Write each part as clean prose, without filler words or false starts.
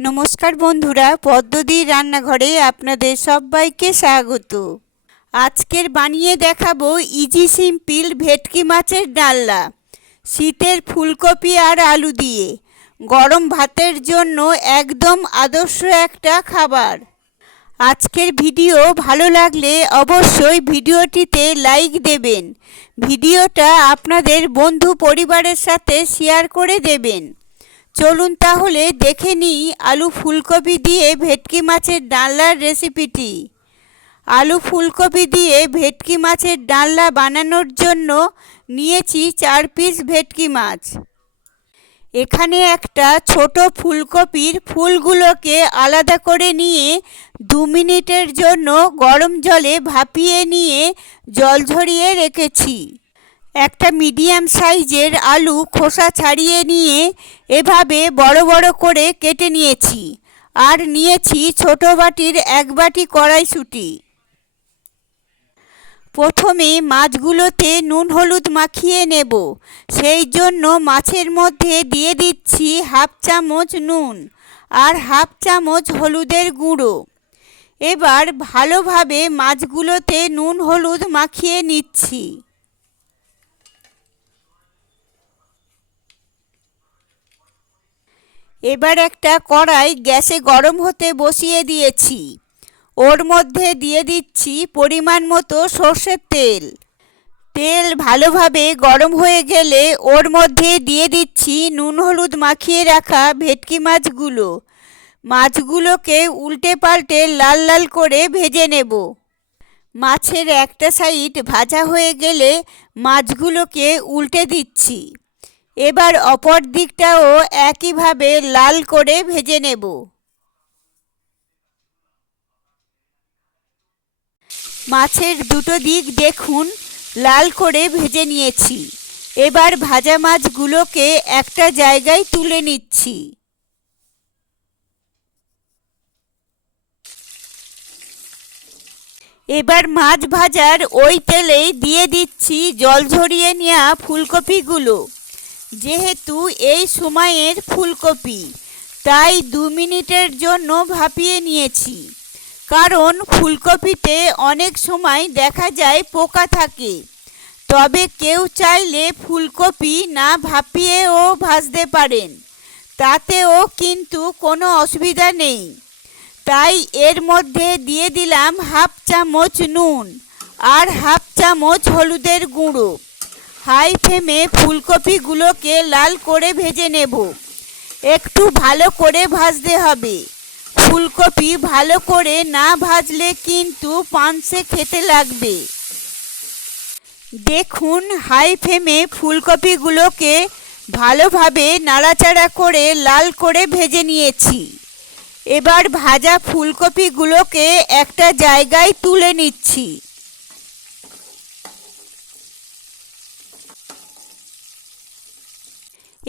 নমস্কার বন্ধুরা, পদ্মদির রান্নাঘরে আপনাদের সবাইকে স্বাগত। আজকের বানিয়ে দেখাবো ইজি সিম্পল ভেটকি মাছের ডালনা। শীতের ফুলকপি আর আলু দিয়ে গরম ভাতের জন্য একদম আদর্শ একটা খাবার। আজকের ভিডিও ভালো লাগলে অবশ্যই ভিডিওটিতে লাইক দেবেন। ভিডিওটা আপনাদের বন্ধু পরিবারের সাথে শেয়ার করে দেবেন। চলুন তাহলে দেখে নিই আলু ফুলকপি দিয়ে ভেটকি মাছের ডালনার রেসিপিটি। আলু ফুলকপি দিয়ে ভেটকি মাছের ডালনা বানানোর জন্য নিয়েছি 4 পিস ভেটকি মাছ। এখানে একটা ছোট ফুলকপির ফুলগুলোকে আলাদা করে নিয়ে 2 মিনিটের জন্য গরম জলে ভাপিয়ে নিয়ে জল ঝরিয়ে রেখেছি। একটা মিডিয়াম সাইজের আলু খোসা ছাড়িয়ে নিয়ে এভাবে বড় বড় করে কেটে নিয়েছি। আর নিয়েছি ছোট বাটির 1 বাটি কড়াইশুঁটি। প্রথমে মাছগুলোতে নুন হলুদ মাখিয়ে নেব। সেই জন্য মাছের মধ্যে দিয়ে দিচ্ছি 1/2 চামচ নুন আর 1/2 চামচ হলুদের গুঁড়ো। এবার ভালোভাবে মাছগুলোতে নুন হলুদ মাখিয়ে নিচ্ছি। এবার একটা কড়াই গ্যাসে গরম হতে বসিয়ে দিয়েছি। ওর মধ্যে দিয়ে দিচ্ছি পরিমাণ মতো সর্ষের তেল। তেল ভালোভাবে গরম হয়ে গেলে ওর মধ্যে দিয়ে দিচ্ছি নুন হলুদ মাখিয়ে রাখা ভেটকি মাছগুলো। মাছগুলোকে উল্টে পাল্টে লাল লাল করে ভেজে নেব। মাছের একটা সাইড ভাজা হয়ে গেলে মাছগুলোকে উল্টে দিচ্ছি। এবার অপর দিকটাও একইভাবে লাল করে ভেজে নেব। মাছের দুটো দিক দেখুন লাল করে ভেজে নিয়েছি। এবার ভাজা মাছগুলোকে একটা জায়গায় তুলে নিচ্ছি। এবার মাছ ভাজার ওই তেলেই দিয়ে দিচ্ছি জল ঝরিয়ে নেওয়া ফুলকপিগুলো। যেহেতু এই সময়ের ফুলকপি, তাই 2 মিনিটের জন্য ভাপিয়ে নিয়েছি। কারণ ফুলকপিতে অনেক সময় দেখা যায় পোকা থাকে। তবে কেউ চাইলে ফুলকপি না ভাপিয়েও ভাজতে পারেন, তাতেও কিন্তু কোনো অসুবিধা নেই। তাই এর মধ্যে দিয়ে দিলাম 1/2 চামচ নুন আর 1/2 চামচ হলুদের গুঁড়ো। হাই ফ্লেমে ফুলকপিগুলোকে লাল করে ভেজে নেব। একটু ভালো করে ভাজতে হবে। ফুলকপি ভালো করে না ভাজলে কিন্তু পানসে খেতে লাগবে। দেখুন হাই ফ্লেমে ফুলকপিগুলোকে ভালোভাবে নাড়াচাড়া করে লাল করে ভেজে নিয়েছি। এবার ভাজা ফুলকপিগুলোকে একটা জায়গায় তুলে নিচ্ছি।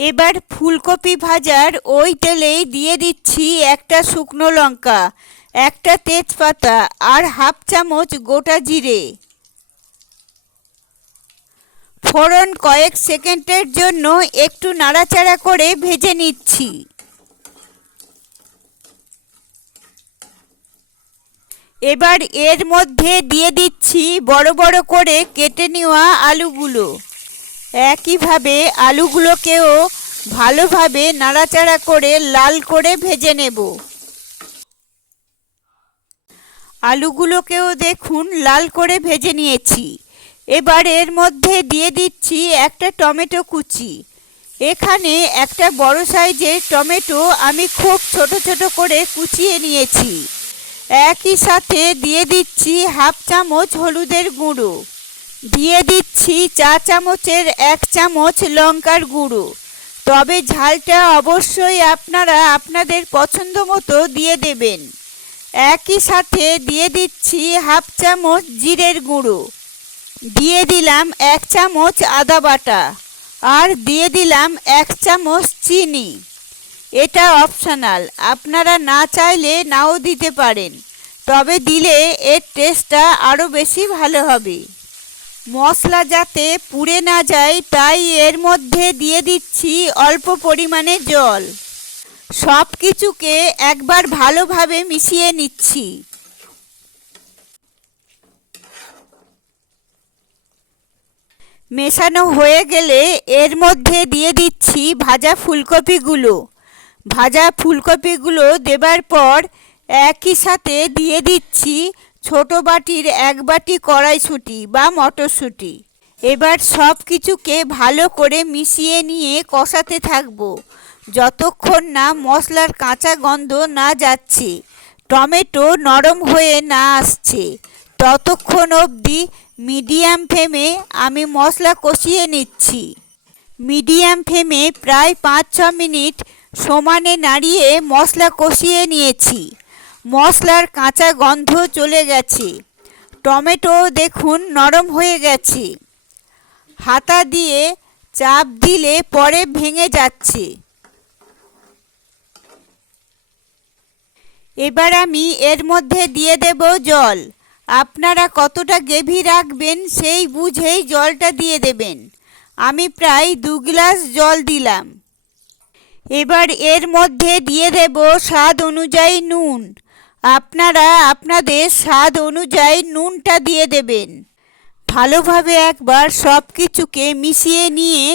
এবার ফুলকপি ভাজার ওই তেলেই দিয়ে দিচ্ছি একটা শুকনো লঙ্কা, একটা তেজপাতা আর 1/2 চামচ গোটা জিরে। ফোড়ন কয়েক সেকেন্ডের জন্য একটু নাড়াচাড়া করে ভেজে নিচ্ছি। এবার এর মধ্যে দিয়ে দিচ্ছি বড় বড় করে কেটে নেওয়া আলুগুলো। একইভাবে আলুগুলোকেও ভালোভাবে নাড়াচাড়া করে লাল করে ভেজে নেব। আলুগুলোকেও দেখুন লাল করে ভেজে নিয়েছি। এবার এর মধ্যে দিয়ে দিচ্ছি একটা টমেটো কুচি। এখানে একটা বড় সাইজের টমেটো আমি খুব ছোট ছোট করে কুচিয়ে নিয়েছি। একই সাথে দিয়ে দিচ্ছি 1/2 চামচ হলুদের গুঁড়ো। দিয়ে দিচ্ছি 4 চামচের 1 চামচ লঙ্কার গুঁড়ো। তবে ঝালটা অবশ্যই আপনারা আপনাদের পছন্দ মতো দিয়ে দেবেন। একই সাথে দিয়ে দিচ্ছি 1/2 চামচ জিরের গুঁড়ো। দিয়ে দিলাম 1 চামচ আদা বাটা আর দিয়ে দিলাম 1 চামচ চিনি। এটা অপশনাল, আপনারা না চাইলে নাও দিতে পারেন, তবে দিলে এর টেস্টটা আরও বেশি ভালো হবে। মশলা যাতে পুড়ে না যায় তাই এর মধ্যে দিয়ে দিচ্ছি অল্প পরিমাণে জল। সব কিছুকে একবার ভালোভাবে মিশিয়ে নিচ্ছি। মেশানো হয়ে গেলে এর মধ্যে দিয়ে দিচ্ছি ভাজা ফুলকপিগুলো। ভাজা ফুলকপিগুলো দেবার পর একই সাথে দিয়ে দিচ্ছি ছোট বাটির 1 বাটি কড়াইশুঁটি বা মটরশুঁটি। এবার সব কিছুকে ভালো করে মিশিয়ে নিয়ে কষাতে থাকবো যতক্ষণ না মশলার কাঁচা গন্ধ না যাচ্ছে, টমেটো নরম হয়ে না আসছে, ততক্ষণ অবধি মিডিয়াম ফ্লেমে আমি মশলা কষিয়ে নিচ্ছি। মিডিয়াম ফ্লেমে প্রায় 5-6 মিনিট সমানে নাড়িয়ে মশলা কষিয়ে নিয়েছি। মশলার কাঁচা গন্ধ চলে গেছে, টমেটো দেখুন নরম হয়ে গেছে। হাতা দিয়ে চাপ দিলে পরে ভেঙে যাচ্ছে। এবার আমি এর মধ্যে দিয়ে দেব জল। আপনারা কতটা গ্রেভি রাখবেন সেই বুঝেই জলটা দিয়ে দেবেন। আমি প্রায় 2 গ্লাস জল দিলাম। এবার এর মধ্যে দিয়ে দেব স্বাদ অনুযায়ী নুন। আপনারা আপনাদের স্বাদ অনুযায়ী নুনটা দিয়ে দেবেন। ভালোভাবে একবার সব কিছুকে মিশিয়ে নিয়ে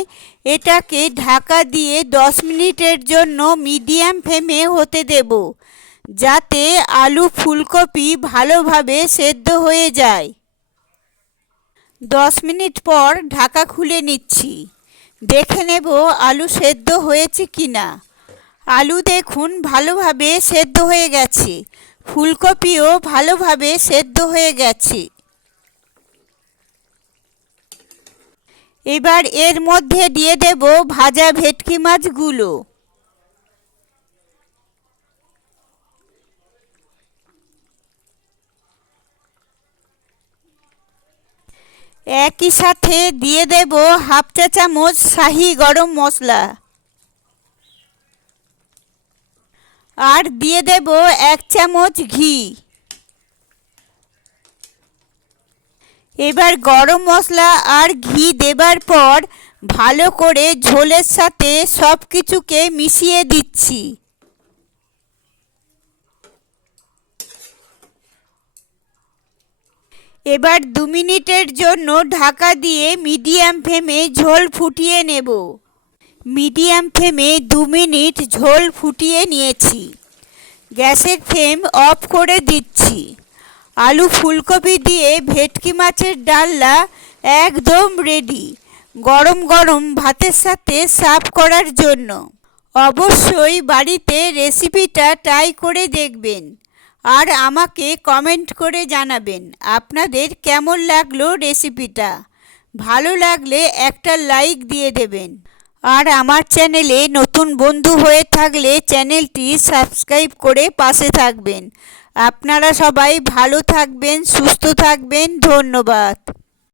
এটাকে ঢাকা দিয়ে 10 মিনিটের জন্য মিডিয়াম ফ্লেমে হতে দেব, যাতে আলু ফুলকপি ভালোভাবে সেদ্ধ হয়ে যায়। 10 মিনিট পর ঢাকা খুলে নিচ্ছি। দেখে নেব আলু সেদ্ধ হয়েছে কিনা। আলু দেখুন ভালোভাবে সেদ্ধ হয়ে গেছে, ফুলকপিও ভালোভাবে সেদ্ধ হয়ে গেছে। এবার এর মধ্যে দিয়ে দেব ভাজা ভেটকি মাছগুলো। একই সাথে দিয়ে দেব হাফ চা চামচ শাহি গরম মশলা আর দিয়ে দেব 1 চামচ ঘি। এবার গরম মশলা আর ঘি দেবার পর ভালো করে ঝোলের সাথে সব কিছুকে মিশিয়ে দিচ্ছি। এবার 2 মিনিটের জন্য ঢাকা দিয়ে মিডিয়াম ফ্লেমে ঝোল ফুটিয়ে নেব। মিডিয়াম ফ্লেমে 2 মিনিট ঝোল ফুটিয়ে নিয়েছি। গ্যাসের ফ্লেম অফ করে দিচ্ছি। আলু ফুলকপি দিয়ে ভেটকি মাছের ডালনা একদম রেডি, গরম গরম ভাতের সাথে সার্ভ করার জন্য। অবশ্যই বাড়িতে রেসিপিটা ট্রাই করে দেখবেন আর আমাকে কমেন্ট করে জানাবেন আপনাদের কেমন লাগলো রেসিপিটা। ভালো লাগলে একটা লাইক দিয়ে দেবেন আর আমার চ্যানেলে নতুন বন্ধু হয়ে থাকলে চ্যানেলটি সাবস্ক্রাইব করে পাশে থাকবেন। আপনারা সবাই ভালো থাকবেন, সুস্থ থাকবেন। ধন্যবাদ।